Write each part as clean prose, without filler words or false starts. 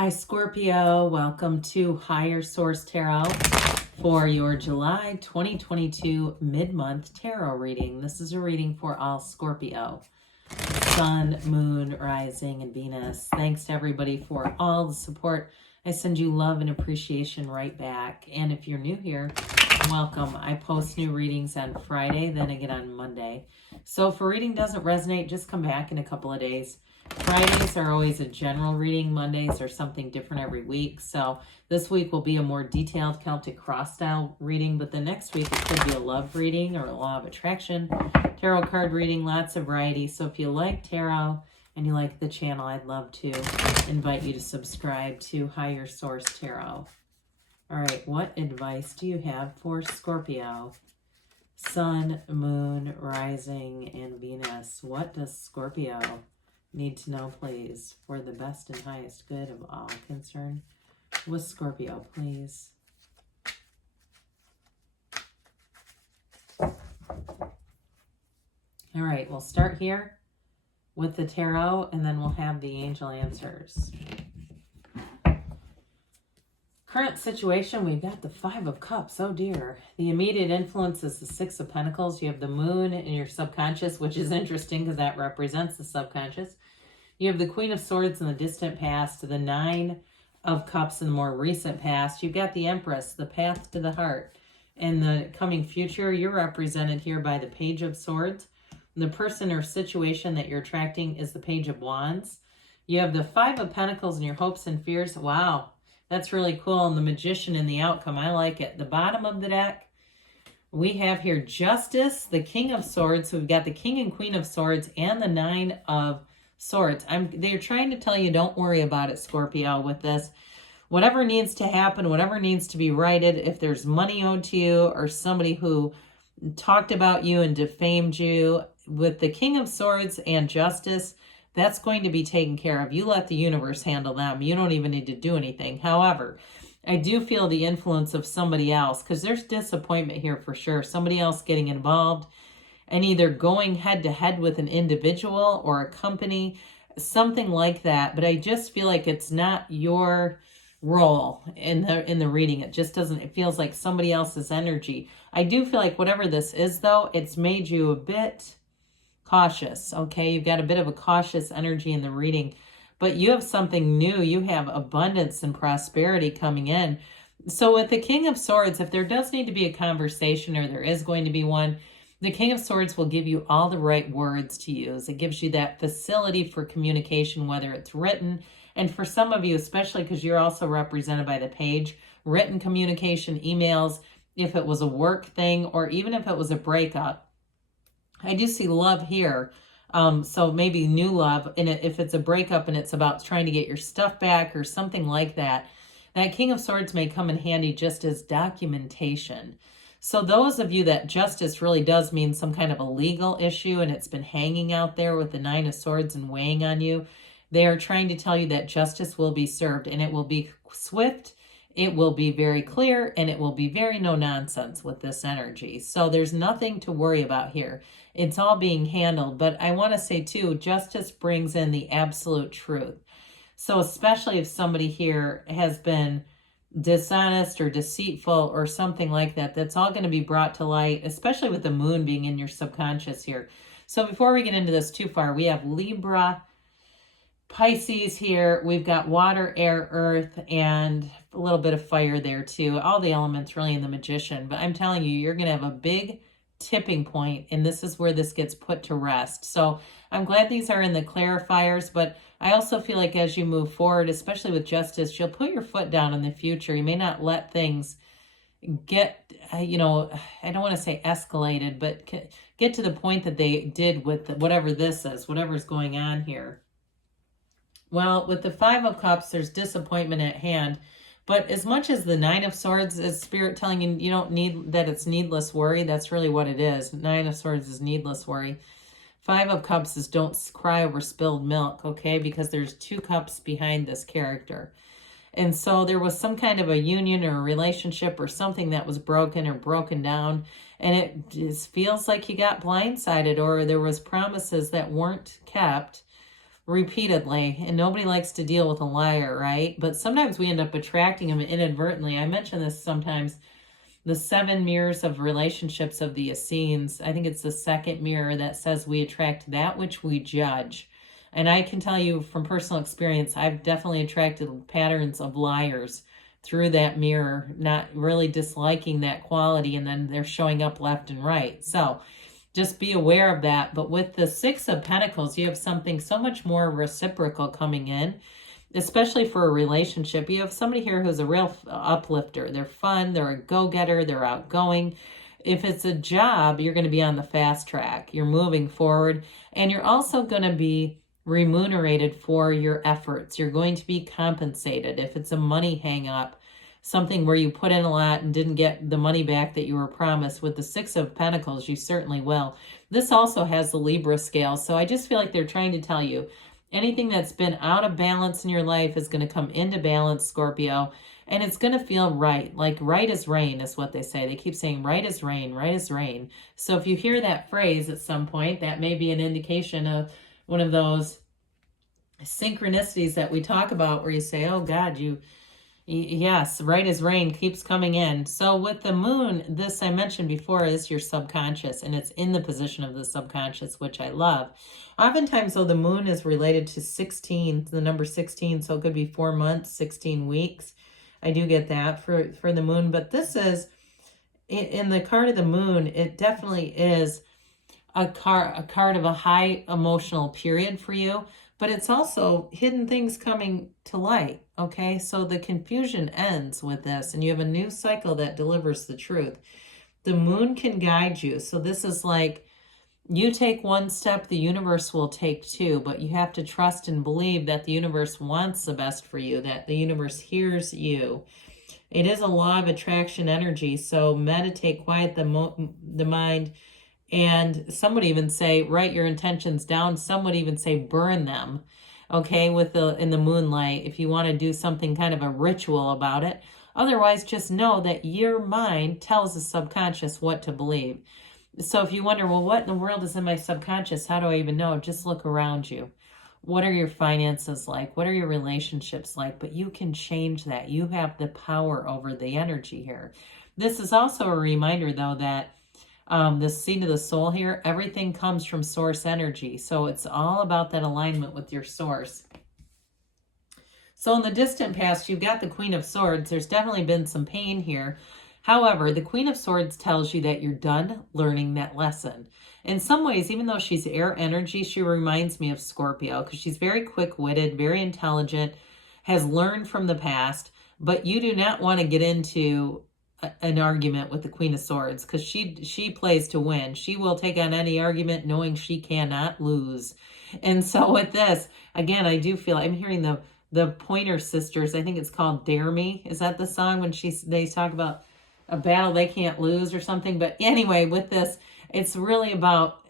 Hi, Scorpio. Welcome to Higher Source Tarot for your July 2022 mid-month tarot reading. This is a reading for all Scorpio. Sun, Moon, Rising, and Venus. Thanks to everybody for all the support. I send you love and appreciation right back. And if you're new here, welcome. I post new readings on Friday, then again on Monday. So if a reading doesn't resonate, just come back in a couple of days. Fridays are always a general reading. Mondays are something different every week. So this week will be a more detailed Celtic cross style reading, but the next week it could be a love reading or a law of attraction, tarot card reading, lots of variety. So if you like tarot and you like the channel, I'd love to invite you to subscribe to Higher Source Tarot. All right, what advice do you have for Scorpio? Sun, Moon, Rising, and Venus. What does Scorpio need to know, please, for the best and highest good of all concerned with Scorpio, please? All right, we'll start here with the tarot, and then we'll have the angel answers. Current situation, we've got the Five of Cups. Oh dear. The immediate influence is the Six of Pentacles. You have the Moon in your subconscious, which is interesting because that represents the subconscious. You have the Queen of Swords in the distant past, the Nine of Cups in the more recent past. You've got the Empress, the path to the heart. In the coming future, you're represented here by the Page of Swords. The person or situation that you're attracting is the Page of Wands. You have the Five of Pentacles in your hopes and fears. Wow. That's really cool. And the Magician in the outcome. I like it. The bottom of the deck, we have here Justice, the King of Swords. So we've got the King and Queen of Swords and the Nine of Swords. They're trying to tell you don't worry about it, Scorpio, with this. Whatever needs to happen, whatever needs to be righted, if there's money owed to you or somebody who talked about you and defamed you, with the King of Swords and Justice, that's going to be taken care of. You let the universe handle them. You don't even need to do anything. However, I do feel the influence of somebody else because there's disappointment here for sure. Somebody else getting involved and either going head to head with an individual or a company, something like that. But I just feel like it's not your role in the reading. It just doesn't, it feels like somebody else's energy. I do feel like whatever this is though, it's made you a bit cautious, okay? You've got a bit of a cautious energy in the reading, but you have something new. You have abundance and prosperity coming in. So with the King of Swords, if there does need to be a conversation or there is going to be one, the King of Swords will give you all the right words to use. It gives you that facility for communication, whether it's written, and for some of you, especially because you're also represented by the Page, written communication, emails, if it was a work thing, or even if it was a breakup. I do see love here, so maybe new love, and if it's a breakup and it's about trying to get your stuff back or something like that, that King of Swords may come in handy just as documentation. So those of you that justice really does mean some kind of a legal issue and it's been hanging out there with the Nine of Swords and weighing on you, they are trying to tell you that justice will be served and it will be swift. It will be very clear and it will be very no nonsense with this energy. So there's nothing to worry about here. It's all being handled. But I want to say too, justice brings in the absolute truth. So especially if somebody here has been dishonest or deceitful or something like that, that's all going to be brought to light, especially with the Moon being in your subconscious here. So before we get into this too far, we have Libra, Pisces here. We've got water, air, earth, and a little bit of fire there too. All the elements really in the Magician. But I'm telling you, you're going to have a big tipping point, and this is where this gets put to rest. So I'm glad these are in the clarifiers, but I also feel like as you move forward, especially with justice, you'll put your foot down in the future. You may not let things get, I don't want to say escalated, but get to the point that they did with whatever this is, whatever's going on here. Well, with the Five of Cups, there's disappointment at hand. But as much as the Nine of Swords is Spirit telling you you don't need, that it's needless worry, that's really what it is. Nine of Swords is needless worry. Five of Cups is don't cry over spilled milk, okay? Because there's two cups behind this character. And so there was some kind of a union or a relationship or something that was broken or broken down. And it just feels like you got blindsided or there was promises that weren't kept. repeatedly, and nobody likes to deal with a liar, right? But sometimes we end up attracting them inadvertently. I mention this sometimes. The 7 mirrors of relationships of the Essenes, I think it's the second mirror that says we attract that which we judge. And I can tell you from personal experience, I've definitely attracted patterns of liars through that mirror, not really disliking that quality, and then they're showing up left and right. So just be aware of that. But with the 6 of Pentacles, you have something so much more reciprocal coming in, especially for a relationship. You have somebody here who's a real uplifter. They're fun, they're a go-getter, they're outgoing. If it's a job, you're going to be on the fast track. You're moving forward, and you're also going to be remunerated for your efforts. You're going to be compensated. If it's a money hang up, something where you put in a lot and didn't get the money back that you were promised, with the 6 of Pentacles, you certainly will. This also has the Libra scale. So I just feel like they're trying to tell you anything that's been out of balance in your life is going to come into balance, Scorpio, and it's going to feel right. Like right as rain is what they say. They keep saying right as rain, right as rain. So if you hear that phrase at some point, that may be an indication of one of those synchronicities that we talk about where you say, oh God, yes, right as rain keeps coming in. So with the moon, this I mentioned before is your subconscious, and it's in the position of the subconscious, which I love. Oftentimes, though, the moon is related to 16, the number 16, so it could be 4 months, 16 weeks. I do get that for the moon, but this is, in the card of the moon, it definitely is a card of a high emotional period for you, but it's also hidden things coming to light, okay? So the confusion ends with this, and you have a new cycle that delivers the truth. The moon can guide you. So this is like, you take one step, the universe will take 2, but you have to trust and believe that the universe wants the best for you, that the universe hears you. It is a law of attraction energy, so meditate, quiet the mind, and some would even say, write your intentions down. Some would even say, burn them, okay, in the moonlight, if you want to do something kind of a ritual about it. Otherwise, just know that your mind tells the subconscious what to believe. So if you wonder, well, what in the world is in my subconscious? How do I even know? Just look around you. What are your finances like? What are your relationships like? But you can change that. You have the power over the energy here. This is also a reminder, though, that the seed of the soul here, everything comes from source energy. So it's all about that alignment with your source. So in the distant past, you've got the Queen of Swords. There's definitely been some pain here. However, the Queen of Swords tells you that you're done learning that lesson. In some ways, even though she's air energy, she reminds me of Scorpio because she's very quick-witted, very intelligent, has learned from the past, but you do not want to get into an argument with the Queen of Swords because she plays to win. She will take on any argument knowing she cannot lose. And so with this, again, I do feel, I'm hearing the Pointer Sisters, I think it's called Dare Me. Is that the song when they talk about a battle they can't lose or something? But anyway, with this, it's really about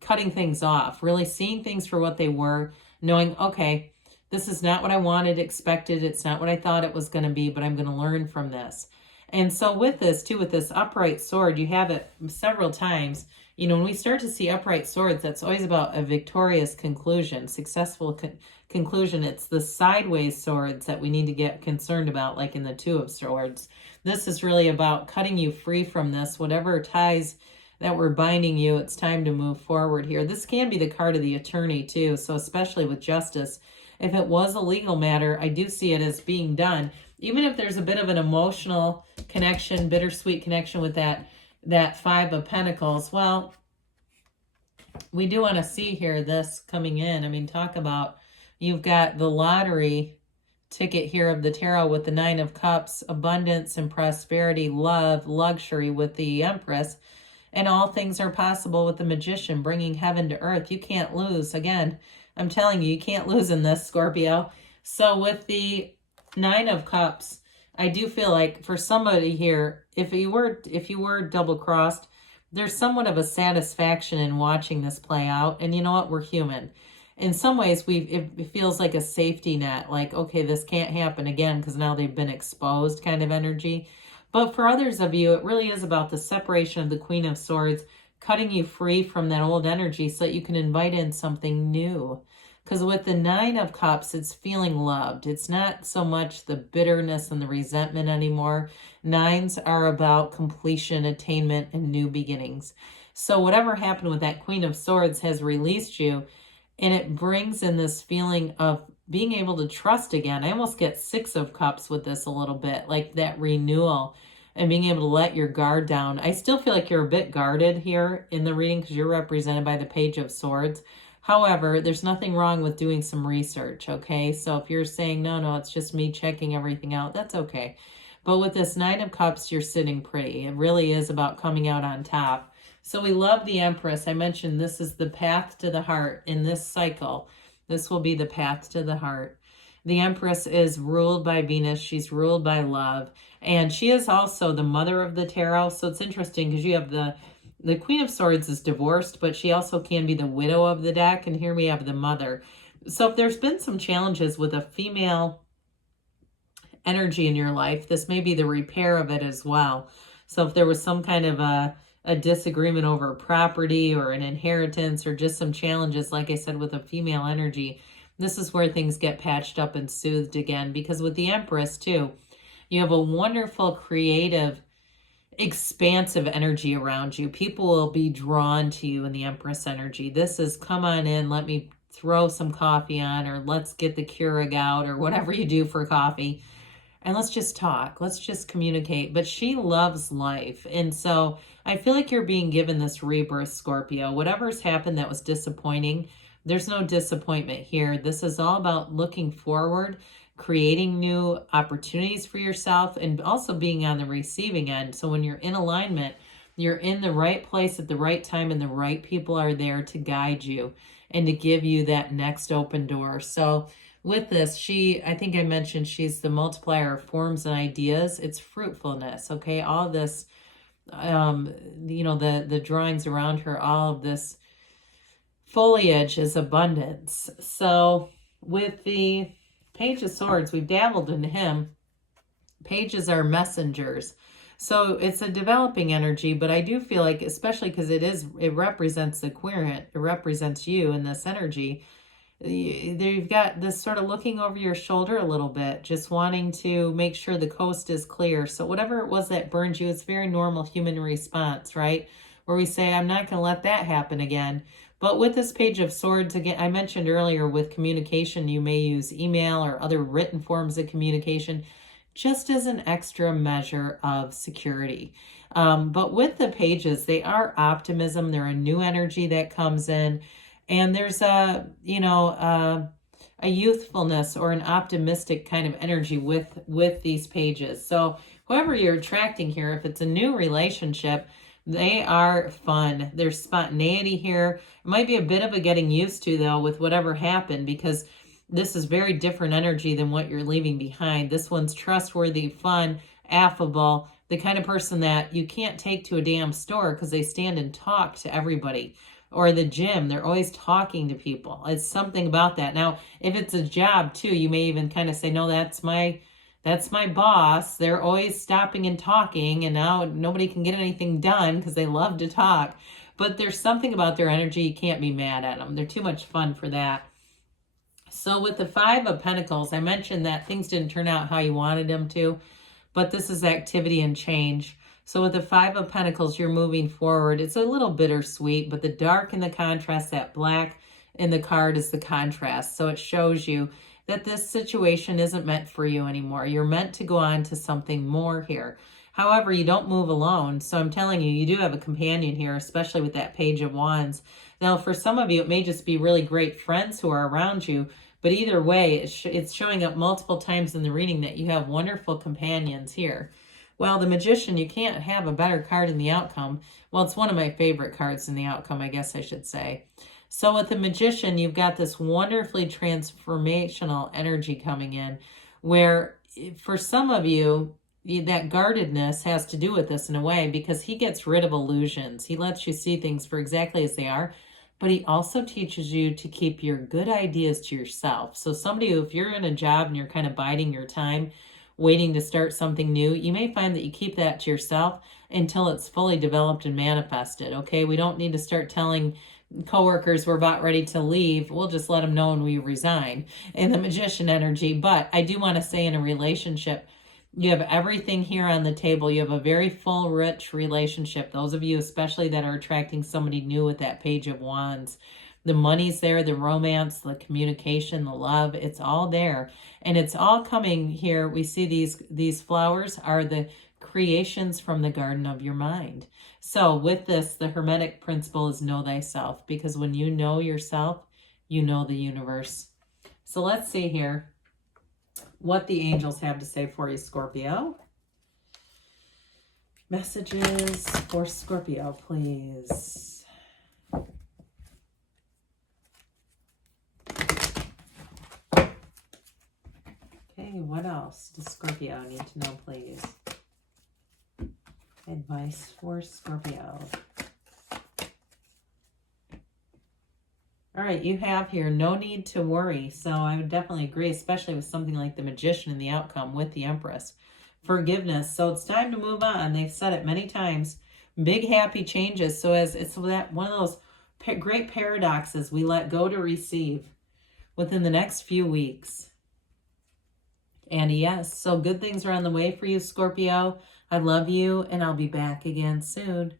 cutting things off, really seeing things for what they were, knowing, okay, this is not what I wanted, expected. It's not what I thought it was going to be, but I'm going to learn from this. And so with this, too, with this upright sword, you have it several times. You know, when we start to see upright swords, that's always about a victorious conclusion, successful conclusion. It's the sideways swords that we need to get concerned about, like in the Two of Swords. This is really about cutting you free from this. Whatever ties that were binding you, it's time to move forward here. This can be the card of the attorney, too. So especially with justice, if it was a legal matter, I do see it as being done. Even if there's a bit of an emotional connection, bittersweet connection with that Five of Pentacles, well, we do want to see here this coming in. I mean, talk about, you've got the lottery ticket here of the tarot with the Nine of Cups, abundance and prosperity, love, luxury with the Empress, and all things are possible with the Magician, bringing heaven to earth. You can't lose. Again, I'm telling you, you can't lose in this, Scorpio. So with the Nine of Cups, I do feel like for somebody here, if you were double-crossed, there's somewhat of a satisfaction in watching this play out. And you know what? We're human. In some ways, it feels like a safety net, like, okay, this can't happen again because now they've been exposed kind of energy. But for others of you, it really is about the separation of the Queen of Swords, cutting you free from that old energy so that you can invite in something new. Because with the Nine of Cups, it's feeling loved. It's not so much the bitterness and the resentment anymore. Nines are about completion, attainment, and new beginnings. So whatever happened with that Queen of Swords has released you, and it brings in this feeling of being able to trust again. I almost get Six of Cups with this a little bit, like that renewal and being able to let your guard down. I still feel like you're a bit guarded here in the reading because you're represented by the Page of Swords. However, there's nothing wrong with doing some research, okay? So if you're saying, no, it's just me checking everything out, that's okay. But with this Nine of Cups, you're sitting pretty. It really is about coming out on top. So we love the Empress. I mentioned this is the path to the heart in this cycle. This will be the path to the heart. The Empress is ruled by Venus. She's ruled by love. And she is also the mother of the tarot. So it's interesting because you have the Queen of Swords is divorced, but she also can be the widow of the deck. And here we have the mother. So if there's been some challenges with a female energy in your life, this may be the repair of it as well. So if there was some kind of a disagreement over property or an inheritance or just some challenges, like I said, with a female energy, this is where things get patched up and soothed again. Because with the Empress too, you have a wonderful, creative, expansive energy around you. People will be drawn to you in the Empress energy. This is come on in, let me throw some coffee on, or let's get the Keurig out, or whatever you do for coffee. And let's just talk. Let's just communicate. But she loves life. And so I feel like you're being given this rebirth, Scorpio. Whatever's happened that was disappointing, there's no disappointment here. This is all about looking forward, creating new opportunities for yourself, and also being on the receiving end. So when you're in alignment, you're in the right place at the right time, and the right people are there to guide you and to give you that next open door. So with this, I think I mentioned she's the multiplier of forms and ideas. It's fruitfulness, okay? All this, the drawings around her, all of this foliage is abundance. So with the Page of Swords, we've dabbled in him. Pages are messengers. So it's a developing energy, but I do feel like, especially because it represents the querent, it represents you in this energy. You've got this sort of looking over your shoulder a little bit, just wanting to make sure the coast is clear. So whatever it was that burned you, it's a very normal human response, right? Where we say, I'm not going to let that happen again. But with this Page of Swords, again, I mentioned earlier with communication, you may use email or other written forms of communication just as an extra measure of security. But with the pages, they are optimism. They're a new energy that comes in. And there's a youthfulness or an optimistic kind of energy with these pages. So whoever you're attracting here, if it's a new relationship, they are fun. There's spontaneity here. It might be a bit of a getting used to, though, with whatever happened, because this is very different energy than what you're leaving behind. This one's trustworthy, fun, affable, the kind of person that you can't take to a damn store because they stand and talk to everybody. Or the gym, they're always talking to people. It's something about that. Now, if it's a job too, you may even kind of say, no, that's my boss. They're always stopping and talking, and now nobody can get anything done because they love to talk. But there's something about their energy, you can't be mad at them. They're too much fun for that. So with the Five of Pentacles, I mentioned that things didn't turn out how you wanted them to, but this is activity and change. So with the Five of Pentacles, you're moving forward. It's a little bittersweet, but the dark and the contrast, that black in the card is the contrast. So it shows you that this situation isn't meant for you anymore. You're meant to go on to something more here. However, you don't move alone. So I'm telling you, you do have a companion here, especially with that Page of Wands. Now, for some of you, it may just be really great friends who are around you. But either way, it's showing up multiple times in the reading that you have wonderful companions here. Well, the Magician, you can't have a better card in the outcome. Well, it's one of my favorite cards in the outcome, I guess I should say. So with the Magician, you've got this wonderfully transformational energy coming in, where for some of you, that guardedness has to do with this in a way, because he gets rid of illusions. He lets you see things for exactly as they are, but he also teaches you to keep your good ideas to yourself. So somebody who, if you're in a job and you're kind of biding your time, waiting to start something new, you may find that you keep that to yourself until it's fully developed and manifested, okay? We don't need to start telling coworkers were about ready to leave, we'll just let them know when we resign in the Magician energy. But I do want to say, in a relationship, you have everything here on the table. You have a very full, rich relationship. Those of you especially that are attracting somebody new with that Page of Wands, the money's there, the romance, the communication, the love, it's all there. And it's all coming here. We see these flowers are the creations from the garden of your mind. So with this, the Hermetic principle is know thyself, because when you know yourself, you know the universe. So let's see here what the angels have to say for you, Scorpio. Messages for Scorpio, please. Okay, what else does Scorpio need to know, please? Advice for Scorpio. All right, you have here, no need to worry. So I would definitely agree, especially with something like the Magician and the outcome with the Empress. Forgiveness. So it's time to move on. They've said it many times. Big happy changes. So as it's that one of those great paradoxes, we let go to receive within the next few weeks. And yes, so good things are on the way for you, Scorpio. I love you, and I'll be back again soon.